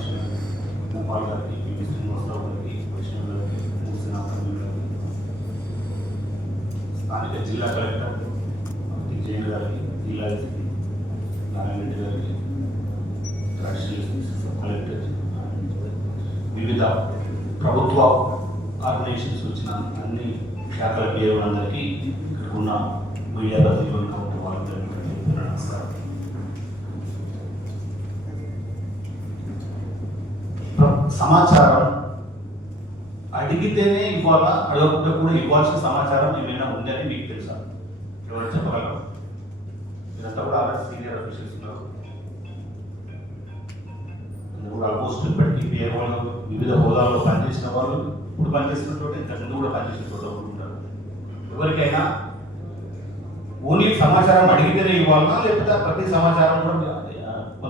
Commissioner Gopal గారికి, PV Srinivasarao గారికి, వైష్ణవ్ గారికి, మూర్తినాథన్ గారికి, స్థానిక జిల్లా కలెక్టర్ జైన్ గారికి, జిల్లా ఎస్పీ నారాయణ రెడ్డి గారికి, ట్రెడిషనల్ కలెక్టర్, వివిధ ప్రభుత్వ ఆర్గనైజేషన్స్ వచ్చిన అన్ని శాఖల పేరులందరికీ ఇక్కడ ఉన్న మీడియా ప్రతినిధులకు వాళ్ళకి నమస్కారం. సమాచారం అడిగితేనే ఇవ్వాలా, అడగకుండా కూడా ఇవ్వాల్సిన సమాచారం ఏమైనా ఉందని మీకు తెలుసా? ఎవరు చెప్పగలరు? ఇదంతా కూడా ఆల్రెడీ సీనియర్ ఆఫీసర్స్ ఉన్నారు. కూడా ఆల్మోస్ట్ ఇప్పటికీ వాళ్ళు వివిధ హోదాల్లో పనిచేసిన వాళ్ళు, ఇప్పుడు పనిచేసిన చోట ఇంతకుముందు కూడా పనిచేసిన చోట ఉంటారు. ఎవరికైనా ఓన్లీ సమాచారం అడిగితేనే ఇవ్వాలన్నా, లేకపోతే ప్రతి సమాచారం కూడా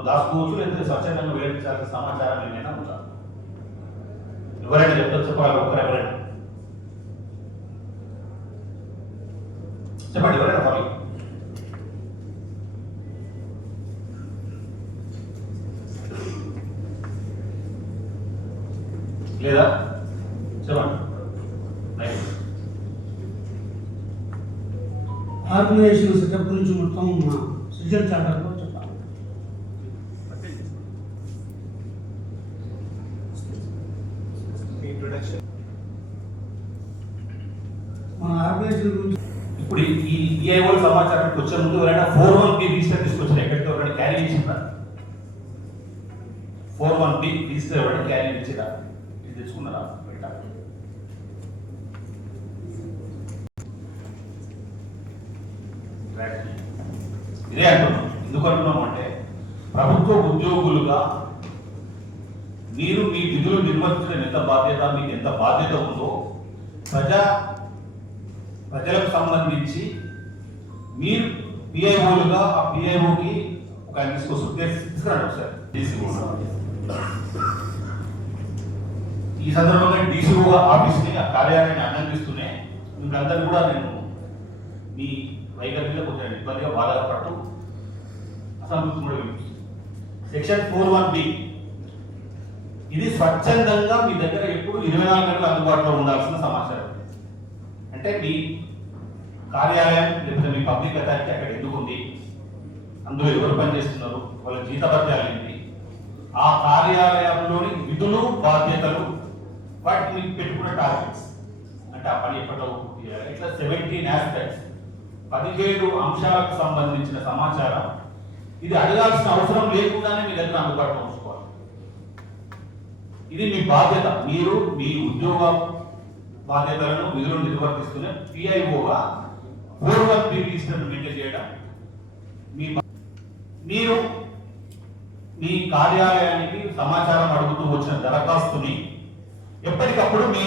దాచుకోవచ్చు, లేకపోతే స్వచ్ఛందంగా వేయించాల్సిన సమాచారం ఏమైనా ఉందా? ఎవరైనా చెప్తారు? చెప్పాలి. ఒకరు ఎవరైనా చెప్పండి. ఎవరైనా ఫాలో లేదా? చెప్పండి. ఆర్గనైజేషన్ సెటప్ గురించి మొత్తం మా సృజన్ చాప్టర్లో చెప్పాలి. మన ఆర్గనైజేషన్ గురించి ఇప్పుడు ఈ ఈఐఓ సమాచారానికి వచ్చే ముందు ఎవరైనా 41B రిజిస్టర్ తీసుకొచ్చారు? ఎక్కడికి ఎవరైనా క్యారీ చేసిందా? 41B రిజిస్టర్ ఎవరైనా క్యారీ చేసిరా? ఇది తెచ్చుకున్నారా? ఇదే అంటున్నాం. ఎందుకు అంటున్నాం అంటే, ప్రభుత్వ ఉద్యోగులుగా మీరు మీ విధులు నిర్వర్తించడం ఎంత బాధ్యత, మీకు ఎంత బాధ్యత ఉందో ప్రజలకు సంబంధించి మీరు పిఐఓలుగా ఆ పిఐఓకి ఒక తీసుకురండి సార్. ఈ సందర్భంగా డీసీఓ ఆఫీస్ని, ఆ కార్యాలయాన్ని అభినందిస్తూనే మిమ్మల్ని కూడా నేను మీ వైఖరిలో కొంచెం ఇబ్బందిగా బాధపడుతూ అసంతృప్తి కూడా వినిపిస్తుంది. సెక్షన్ 41B ఇది స్వచ్ఛందంగా మీ దగ్గర ఎప్పుడు 24 గంటలు అందుబాటులో ఉండాల్సిన సమాచారం. అంటే మీ కార్యాలయం లేకపోతే మీ పబ్లిక్ అథారిటీ అక్కడ ఎందుకు ఉంది, అందులో ఎవరు పనిచేస్తున్నారు, వాళ్ళ జీతభత్యాలు ఏంటి, ఆ కార్యాలయంలోని విధులు బాధ్యతలు, వాటికి మీకు పెట్టుకున్న టార్గెట్స్, అంటే ఆ పని ఎప్పటిలో పూర్తి చేయాలి, ఇట్లా 17 ఆస్పెక్ట్స్ 17 అంశాలకు సంబంధించిన సమాచారం ఇది అడగాల్సిన అవసరం లేకుండానే మీ దగ్గర అందుబాటులో ఉంచుకోవాలి. ఇది మీ బాధ్యత. మీరు మీ ఉద్యోగ బాధ్యతలను, విధులను నిర్వర్తిస్తూనే పిఐఓగా 41B రిజిస్టర్ను మెయింటైన్ చేయడం. మీరు మీ కార్యాలయానికి సమాచారం అడుగుతూ వచ్చిన దరఖాస్తుని ఎప్పటికప్పుడు మీ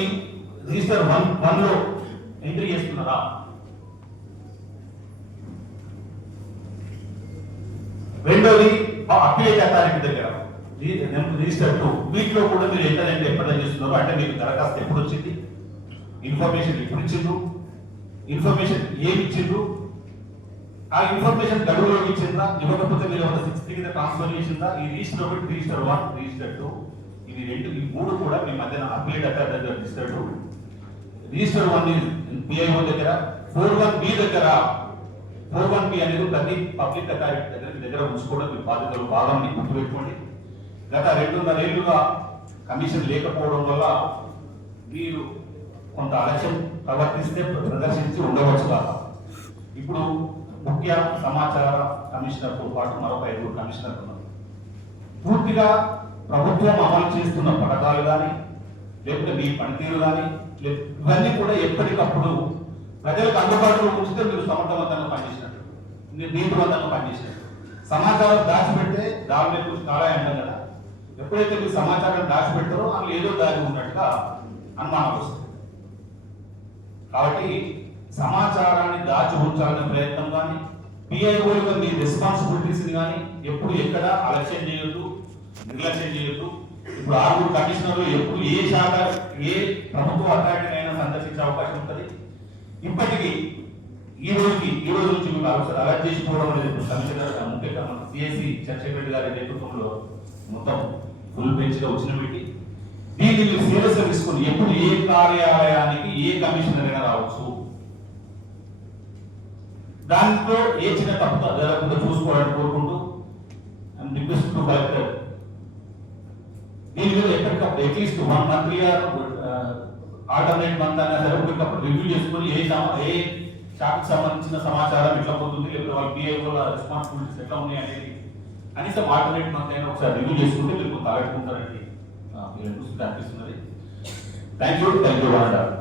రిజిస్టర్ 1లో ఎంట్రీ చేస్తున్నారా? రెండోది అప్లైట్ అథారిటీ దగ్గర రిజిస్టర్ 2 వీటిలో కూడా మీరు ఎంతైతే ఎప్పుడైనా చేస్తున్నారు, అంటే మీకు దరఖాస్తు ఎప్పుడు వచ్చింది, ఇన్ఫర్మేషన్ ఎప్పుడు ఇచ్చిండ్రు, ఇన్ఫర్మేషన్ ఏమి ఇచ్చిండ్రు, ఆ ఇన్ఫర్మేషన్ గడువులో ఇచ్చిందా, ఇవ్వకపోతే మీరు 6 కింద ట్రాన్స్ఫర్ చేసిందా, ఈ రిజిస్టర్ 1, రిజిస్టర్ 1, రిజిస్టర్ 2 ఈ మూడు కూడా మీ మధ్యన అప్లైట్ అథారిటీ దగ్గర రిజిస్టర్ 1 పిఐఓ దగ్గర, 41B దగ్గర. 41B అనేది ప్రతి పబ్లిక్ అథారిటీ దగ్గర ఉంచుకోవడం మీ బాధ్యతలు భాగం మీకు గుర్తుపెట్టుకోండి. గత 2.5 ఏళ్లుగా కమిషన్ లేకపోవడం వల్ల మీరు కొంత అలక్ష్యం ప్రవర్తిస్తే ప్రదర్శించి ఉండవచ్చు కాదు. ఇప్పుడు ముఖ్య సమాచార కమిషనర్తో పాటు మరొక 5 కమిషనర్లు ఉన్నారు. పూర్తిగా ప్రభుత్వం అమలు చేస్తున్న పథకాలు కానీ, లేకపోతే మీ పనితీరు కానీ, ఇవన్నీ కూడా ఎప్పటికప్పుడు ప్రజలకు అందుబాటులో ఉంచితే మీరు సమర్థవంతంగా పనిచేసినట్టు, మీరు నీతివంతంగా పనిచేసినట్టు. సమాచారం దాచిపెడితే దాని మీద చాలా ఎండం కదా. ఎప్పుడైతే మీరు సమాచారం దాచిపెడతారో అందులో ఏదో దారి ఉన్నట్టుగా అనుమానం వస్తుంది. కాబట్టి సమాచారాన్ని దాచి ఉంచాలనే ప్రయత్నం కానీ, పిఐఓలుగా మీ రెస్పాన్సిబిలిటీస్ని కానీ ఎప్పుడు ఎక్కడ అలక్ష్యం చేయొద్దు, నిర్లక్ష్యం చేయొద్దు. ఇప్పుడు 6 కమిషనర్లు ఎప్పుడు ఏ శాఖ ఏ ప్రభుత్వ అథారిటీని అయినా సందర్శించే అవకాశం ఉంటుంది. ఇప్పటికీ ఈ రోజు నుంచి మీకు అలర్ట్ చేసిపోవడం లేదు. కమిషనర్ ముఖ్యంగా మన సిఎస్సి చంద్రశేఖర్ గారి నేతృత్వంలో మొత్తం ఫుల్ బెంచ్ గా వచ్చిన పెట్టి దీన్ని మీరు సీరియస్ గా తీసుకుని ఎప్పుడు ఏ కార్యాలయానికి ఏ కమిషనర్ అయినా రావచ్చు, దాంట్లో ఏ చిన్న తప్పు జరగకుండా చూసుకోవాలని కోరుకుంటూ అండ్ రిక్వెస్ట్ టు కలెక్టర్ దీని మీద ఎప్పటికప్పుడు అట్లీస్ట్ 1 month ఆల్టర్నేట్ మంత్ అయినా సరే ఎప్పటికప్పుడు రివ్యూ చేసుకుని ఏ శాఖకు సంబంధించిన సమాచారం ఎట్లా పోతుంది, లేకపోతే వాళ్ళ పిఐఓ రెస్పాన్సిబిలిటీస్ ఎట్లా ఉన్నాయి అనేది కనీసం ఆల్టర్నేట్ మంత్ అయినా ఒకసారి రివ్యూ చేసుకుంటే మీరు కొంత ఆడుకుంటారండి మీరు అనిపిస్తున్నది. Thank you one and all.